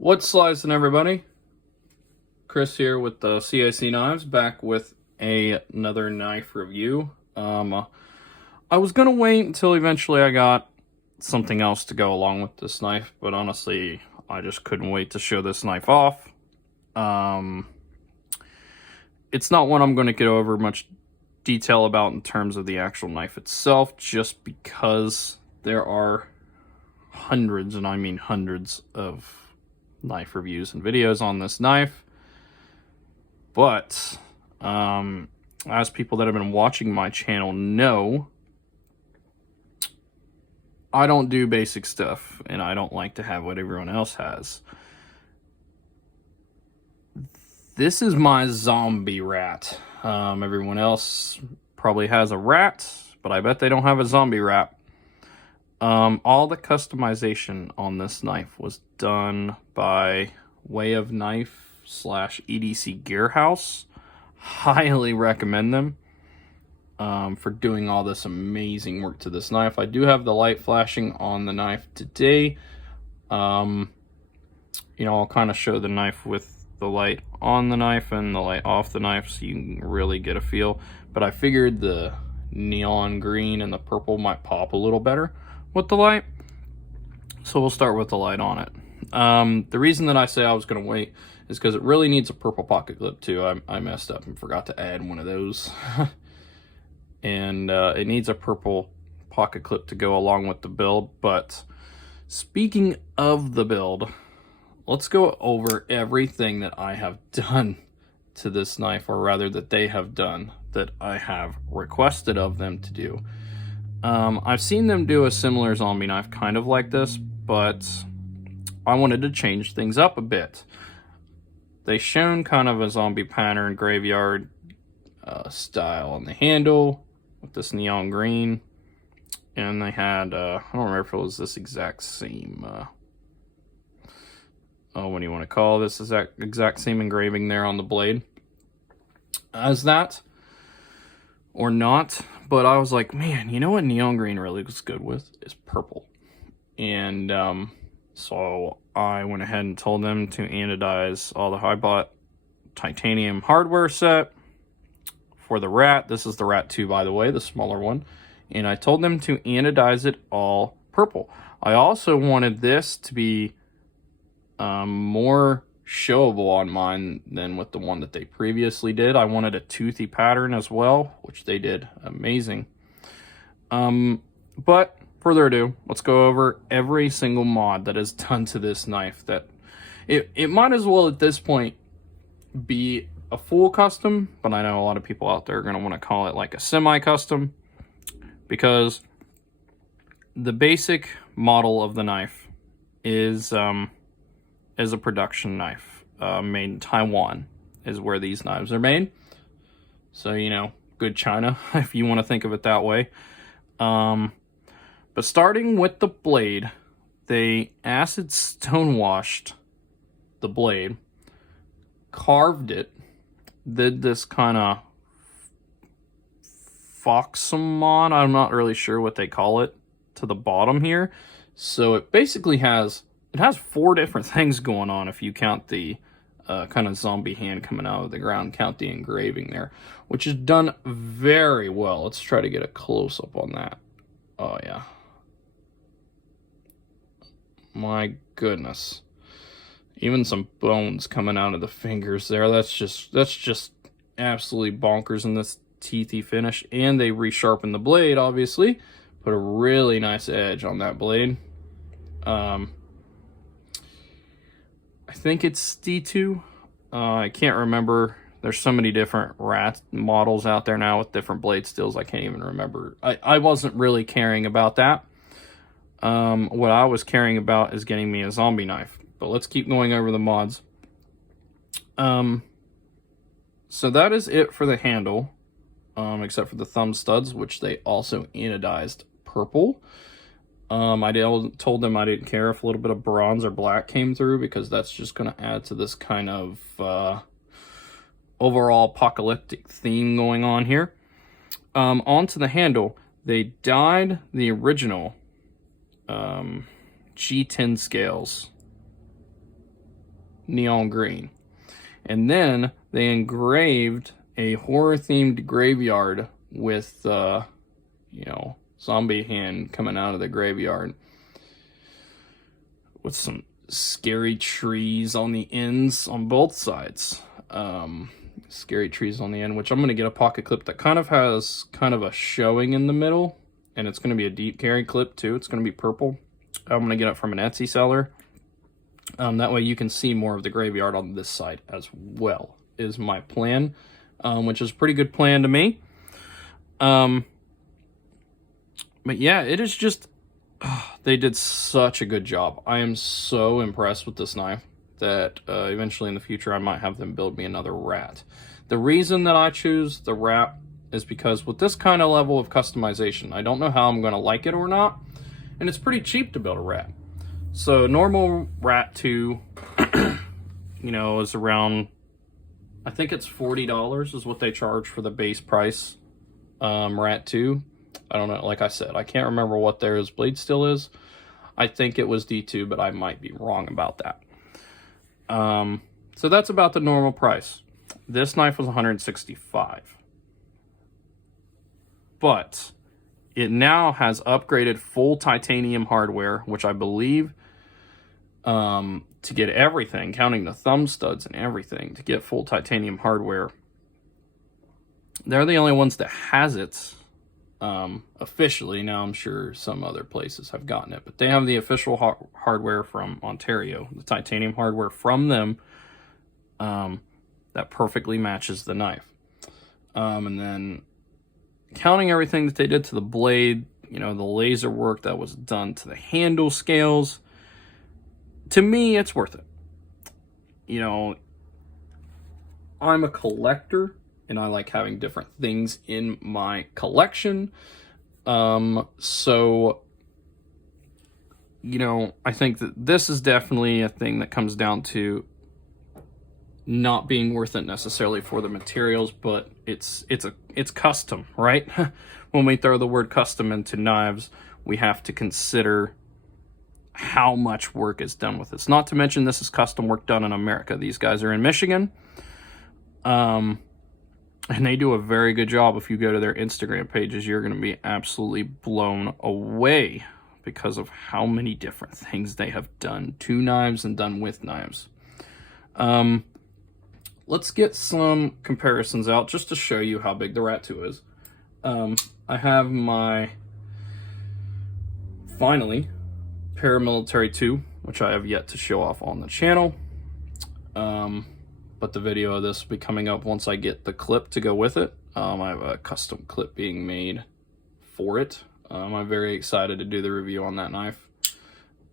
What's slicing, everybody? Chris here with the CIC Knives, back with another knife review. I was gonna wait until eventually I got something else to go along with this knife, but honestly, I just couldn't wait to show this knife off. It's not one I'm going to get over much detail about in terms of the actual knife itself, just because there are hundreds, and I mean hundreds, of knife reviews and videos on this knife. But as people that have been watching my channel know, I don't do basic stuff, and I don't like to have what everyone else has. This is my zombie rat. Everyone else probably has a rat, but I bet they don't have a zombie rat. All the customization on this knife was done by Way of Knife / EDC Gearhouse. Highly recommend them for doing all this amazing work to this knife. I do have the light flashing on the knife today. I'll kind of show the knife with the light on the knife and the light off the knife so you can really get a feel. But I figured the neon green and the purple might pop a little better with the light. So we'll start with the light on it. The reason that I say I was going to wait is because it really needs a purple pocket clip too. I messed up and forgot to add one of those. And it needs a purple pocket clip to go along with the build. But speaking of the build, let's go over everything that I have done to this knife, or rather that they have done, that I have requested of them to do. I've seen them do a similar zombie knife kind of like this, but I wanted to change things up a bit. They shown kind of a zombie pattern graveyard style on the handle with this neon green, and they had I don't remember if it was this exact same what do you want to call this, exact same engraving there on the blade as that or not. But I was like, man, you know what neon green really looks good with is purple. And so I went ahead and told them to anodize all the I-bought titanium hardware set for the rat. This is the rat 2, by the way, the smaller one. And I told them to anodize it all purple. I also wanted this to be more showable on mine than with the one that they previously did. I wanted a toothy pattern as well, which they did amazing. But further ado, let's go over every single mod that is done to this knife. That it might as well at this point be a full custom, but I know a lot of people out there are going to want to call it like a semi-custom, because the basic model of the knife is a production knife made in Taiwan, is where these knives are made. So, good China, if you want to think of it that way. But starting with the blade, they acid stonewashed the blade, carved it, did this kind of foxamon, I'm not really sure what they call it, to the bottom here. So it basically has 4 different things going on if you count the kind of zombie hand coming out of the ground, count the engraving there, which is done very well. Let's try to get a close-up on that. Oh, yeah. My goodness. Even some bones coming out of the fingers there. That's just absolutely bonkers in this teethy finish. And they resharpened the blade, obviously. Put a really nice edge on that blade. I think it's D2. I can't remember. There's so many different rat models out there now with different blade steels. I can't even remember. I wasn't really caring about that. What I was caring about is getting me a zombie knife. But let's keep going over the mods. So that is it for the handle, except for the thumb studs, which they also anodized purple. I told them I didn't care if a little bit of bronze or black came through, because that's just going to add to this kind of overall apocalyptic theme going on here. Onto the handle, they dyed the original G10 scales neon green. And then they engraved a horror-themed graveyard with, you know, zombie hand coming out of the graveyard with some scary trees on the ends on both sides. Scary trees on the end, which I'm going to get a pocket clip that kind of has kind of a showing in the middle, and it's going to be a deep carry clip too. It's going to be purple. I'm going to get it from an Etsy seller. That way you can see more of the graveyard on this side as well, is my plan, which is a pretty good plan to me. But yeah, it is just, they did such a good job. I am so impressed with this knife that eventually in the future I might have them build me another rat. The reason that I choose the rat is because with this kind of level of customization, I don't know how I'm going to like it or not, and it's pretty cheap to build a rat. So normal rat 2, you know, is around, I think it's $40 is what they charge for the base price. Rat 2, I don't know, like I said, I can't remember what theirs blade steel is. I think it was D2, but I might be wrong about that. So that's about the normal price. This knife was $165, but it now has upgraded full titanium hardware, which I believe, to get everything, counting the thumb studs and everything, to get full titanium hardware. They're the only ones that has it officially. Now I'm sure some other places have gotten it, but they have the official hardware from Ontario, the titanium hardware from them, that perfectly matches the knife. And then counting everything that they did to the blade, you know, the laser work that was done to the handle scales, to me, it's worth it. You know, I'm a collector, and I like having different things in my collection. So, you know, I think that this is definitely a thing that comes down to not being worth it necessarily for the materials, but it's custom, right? When we throw the word custom into knives, we have to consider how much work is done with this. Not to mention this is custom work done in America. These guys are in Michigan. And they do a very good job. If you go to their Instagram pages, you're going to be absolutely blown away because of how many different things they have done to knives and done with knives. Let's get some comparisons out just to show you how big the Rat 2 is. I have my, finally, Paramilitary 2, which I have yet to show off on the channel. But the video of this will be coming up once I get the clip to go with it. I have a custom clip being made for it. I'm very excited to do the review on that knife.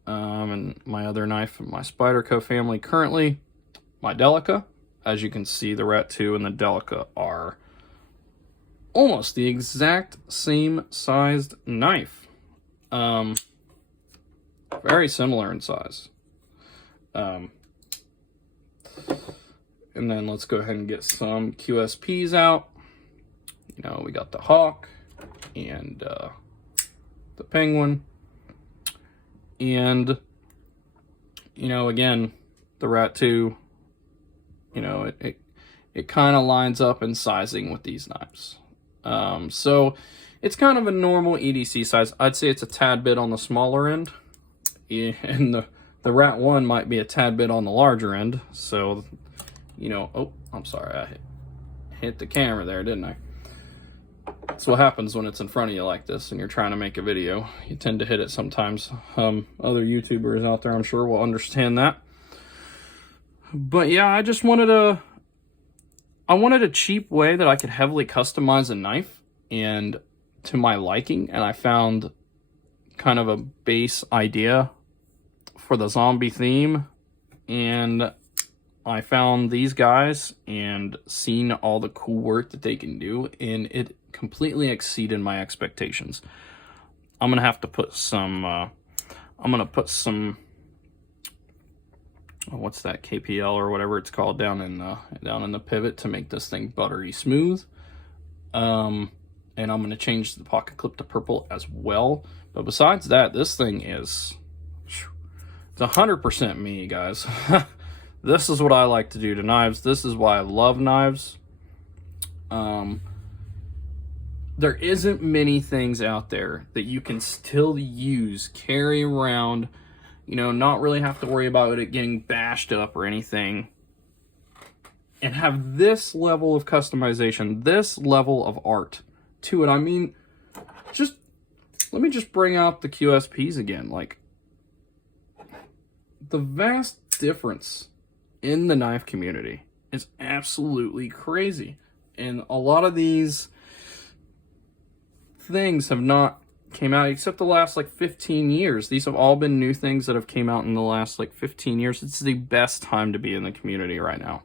And my other knife in my Spyderco family currently, my Delica. As you can see, the Rat 2 and the Delica are almost the exact same sized knife. Very similar in size. And then let's go ahead and get some QSPs out. You know, we got the Hawk and the Penguin. And, you know, again, the Rat 2, you know, it kind of lines up in sizing with these knives. So it's kind of a normal EDC size. I'd say it's a tad bit on the smaller end. And the Rat 1 might be a tad bit on the larger end. So, you know, oh, I'm sorry, I hit the camera there, didn't I? That's what happens when it's in front of you like this and you're trying to make a video. You tend to hit it sometimes. Other YouTubers out there, I'm sure, will understand that. But yeah, I just wanted a cheap way that I could heavily customize a knife and to my liking, and I found kind of a base idea for the zombie theme, and I found these guys and seen all the cool work that they can do, and it completely exceeded my expectations. I'm gonna have to put some what's that, KPL or whatever it's called down in the pivot to make this thing buttery smooth. And I'm gonna change the pocket clip to purple as well. But besides that, this thing is, it's 100% me, guys. This is what I like to do to knives. This is why I love knives. There isn't many things out there that you can still use, carry around, you know, not really have to worry about it getting bashed up or anything, and have this level of customization, this level of art to it. I mean, just let me just bring out the QSPs again. Like, the vast difference in the knife community is absolutely crazy. And a lot of these things have not came out except the last like 15 years. These have all been new things that have came out in the last like 15 years. It's the best time to be in the community right now.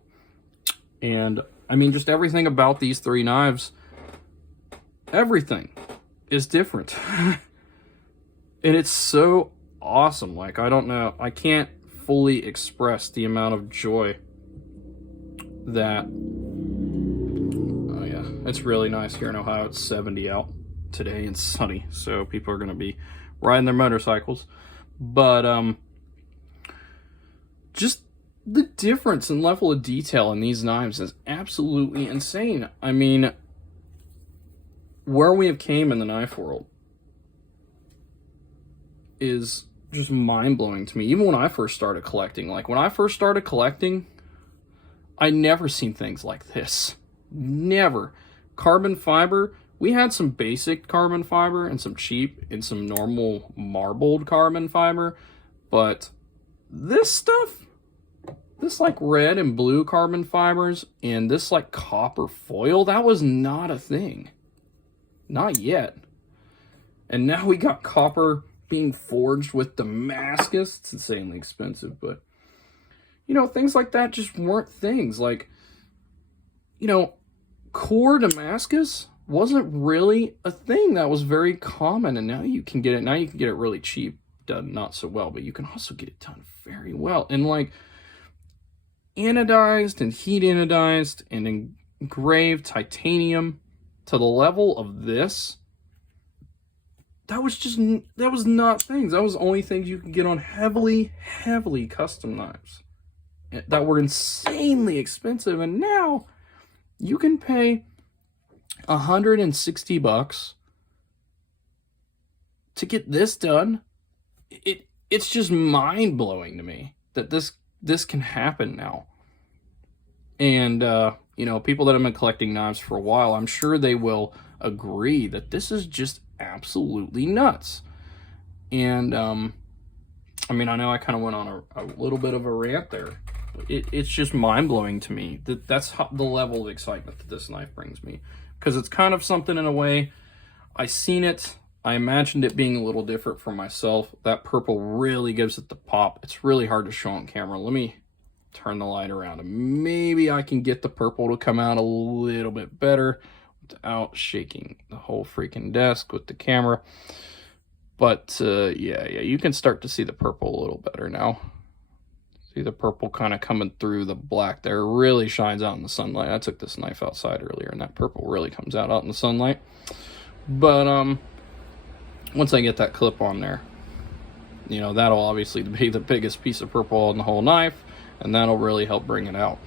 And I mean, just everything about these three knives, everything is different. And it's so awesome. Like, I don't know, I can't fully express the amount of joy that, oh yeah, it's really nice here in Ohio. It's 70 out today and sunny, so people are going to be riding their motorcycles. But just the difference in level of detail in these knives is absolutely insane. I mean, where we have came in the knife world is just mind-blowing to me. Even when I first started collecting, like when I first started collecting, I never seen things like this. Never. Carbon fiber, we had some basic carbon fiber and some cheap and some normal marbled carbon fiber, but this stuff, this like red and blue carbon fibers and this like copper foil, that was not a thing. Not yet. And now we got copper being forged with Damascus. It's insanely expensive, but you know, things like that just weren't things. Like, you know, core Damascus wasn't really a thing that was very common, and now you can get it. Now you can get it really cheap, done not so well, but you can also get it done very well. And like anodized and heat anodized and engraved titanium to the level of this, that was not things. That was only things you could get on heavily custom knives that were insanely expensive. And now you can pay $160 to get this done. It's just mind-blowing to me that this can happen now. And you know, people that have been collecting knives for a while, I'm sure they will agree that this is just absolutely nuts. And I mean, I know I kind of went on a little bit of a rant there. It's just mind-blowing to me that that's the level of excitement that this knife brings me, because it's kind of something in a way. I seen it, I imagined it being a little different for myself. That purple really gives it the pop. It's really hard to show on camera. Let me turn the light around and maybe I can get the purple to come out a little bit better without shaking the whole freaking desk with the camera. But yeah, you can start to see the purple a little better now. See the purple kind of coming through the black there. It really shines out in the sunlight. I took this knife outside earlier and that purple really comes out in the sunlight. But once I get that clip on there, you know, that'll obviously be the biggest piece of purple on the whole knife, and that'll really help bring it out.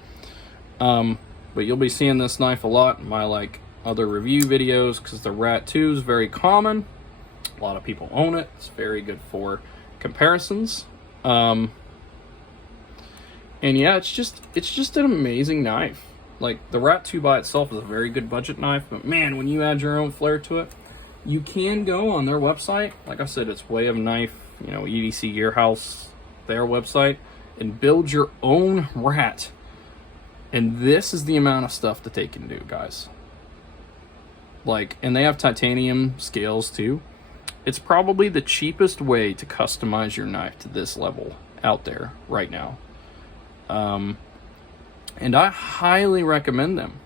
But you'll be seeing this knife a lot in my like other review videos, because the Rat 2 is very common. A lot of people own it. It's very good for comparisons. And yeah, it's just an amazing knife. Like, the Rat 2 by itself is a very good budget knife, but man, when you add your own flair to it, you can go on their website. Like I said, it's Way of Knife, you know, EDC Gearhouse, their website, and build your own Rat. And this is the amount of stuff that they can do, guys. Like, and they have titanium scales too. It's probably the cheapest way to customize your knife to this level out there right now. And I highly recommend them.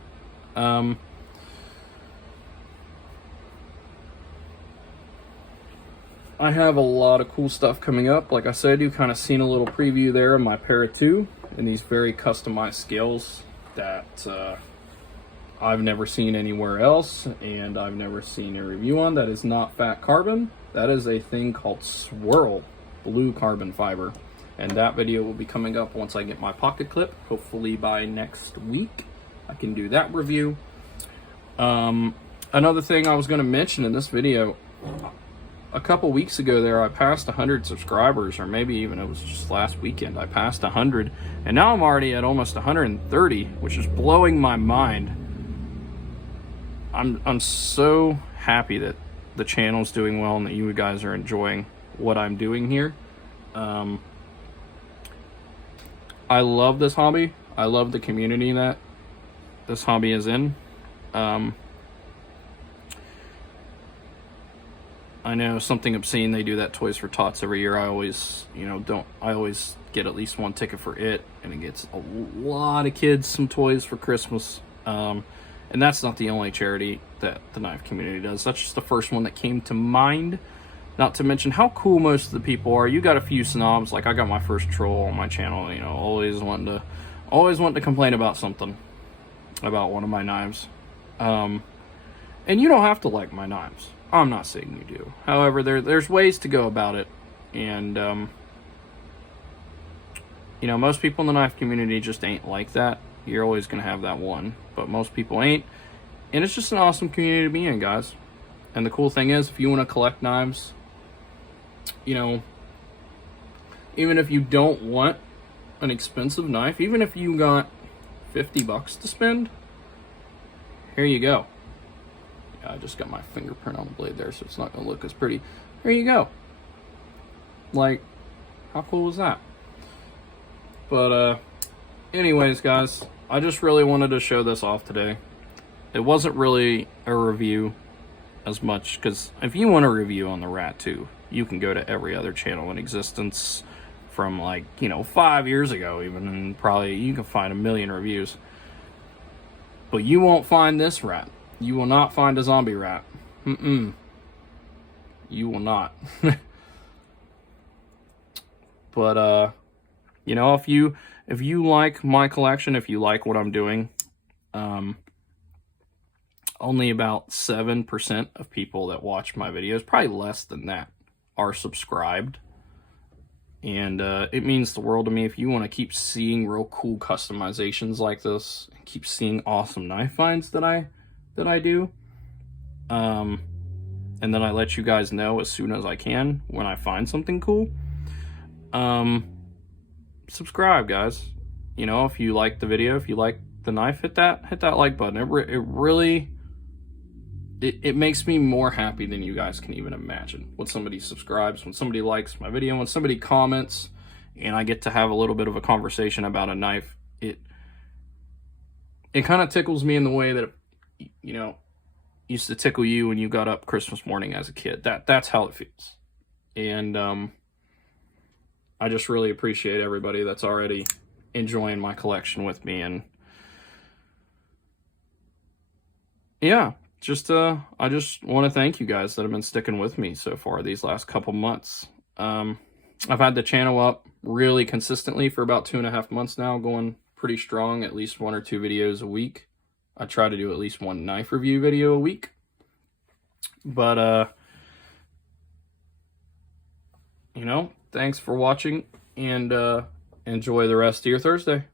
I have a lot of cool stuff coming up. Like I said, you've kind of seen a little preview there of my Para 2 and these very customized scales that I've never seen anywhere else, and I've never seen a review on. That is not fat carbon. That is a thing called swirl blue carbon fiber. And that video will be coming up once I get my pocket clip. Hopefully by next week, I can do that review. Another thing I was going to mention in this video, a couple weeks ago there, I passed 100 subscribers, or maybe even it was just last weekend. I passed 100, and now I'm already at almost 130, which is blowing my mind. I'm so happy that the channel's doing well and that you guys are enjoying what I'm doing here. I love this hobby. I love the community that this hobby is in. I know something obscene, they do that Toys for Tots every year. I always, I always get at least one ticket for it, and it gets a lot of kids some toys for Christmas. And that's not the only charity that the knife community does. That's just the first one that came to mind. Not to mention how cool most of the people are. You got a few snobs, like I got my first troll on my channel, always wanting to complain about something, about one of my knives. And you don't have to like my knives. I'm not saying you do. However, there's ways to go about it. And, most people in the knife community just ain't like that. You're always going to have that one. But most people ain't. And it's just an awesome community to be in, guys. And the cool thing is, if you want to collect knives, even if you don't want an expensive knife, even if you got $50 to spend, here you go. I just got my fingerprint on the blade there, so it's not going to look as pretty. Here you go. Like, how cool is that? But, anyways, guys, I just really wanted to show this off today. It wasn't really a review as much, because if you want a review on the Rat 2, you can go to every other channel in existence from, 5 years ago even, and probably you can find a million reviews. But you won't find this rat. You will not find a zombie rat. You will not. But, if you like my collection, if you like what I'm doing, only about 7% of people that watch my videos, probably less than that, are subscribed. And it means the world to me. If you want to keep seeing real cool customizations like this, and keep seeing awesome knife finds that I do, and then I let you guys know as soon as I can when I find something cool, subscribe, guys. If you like the video, if you like the knife, hit that like button. It really makes me more happy than you guys can even imagine. When somebody subscribes, when somebody likes my video, when somebody comments, and I get to have a little bit of a conversation about a knife, it kind of tickles me in the way that used to tickle you when you got up Christmas morning as a kid. That's how it feels. And I just really appreciate everybody that's already enjoying my collection with me. And yeah, I just want to thank you guys that have been sticking with me so far these last couple months. I've had the channel up really consistently for about 2.5 months now, going pretty strong, at least 1 or 2 videos a week. I try to do at least 1 knife review video a week. But, thanks for watching, and enjoy the rest of your Thursday.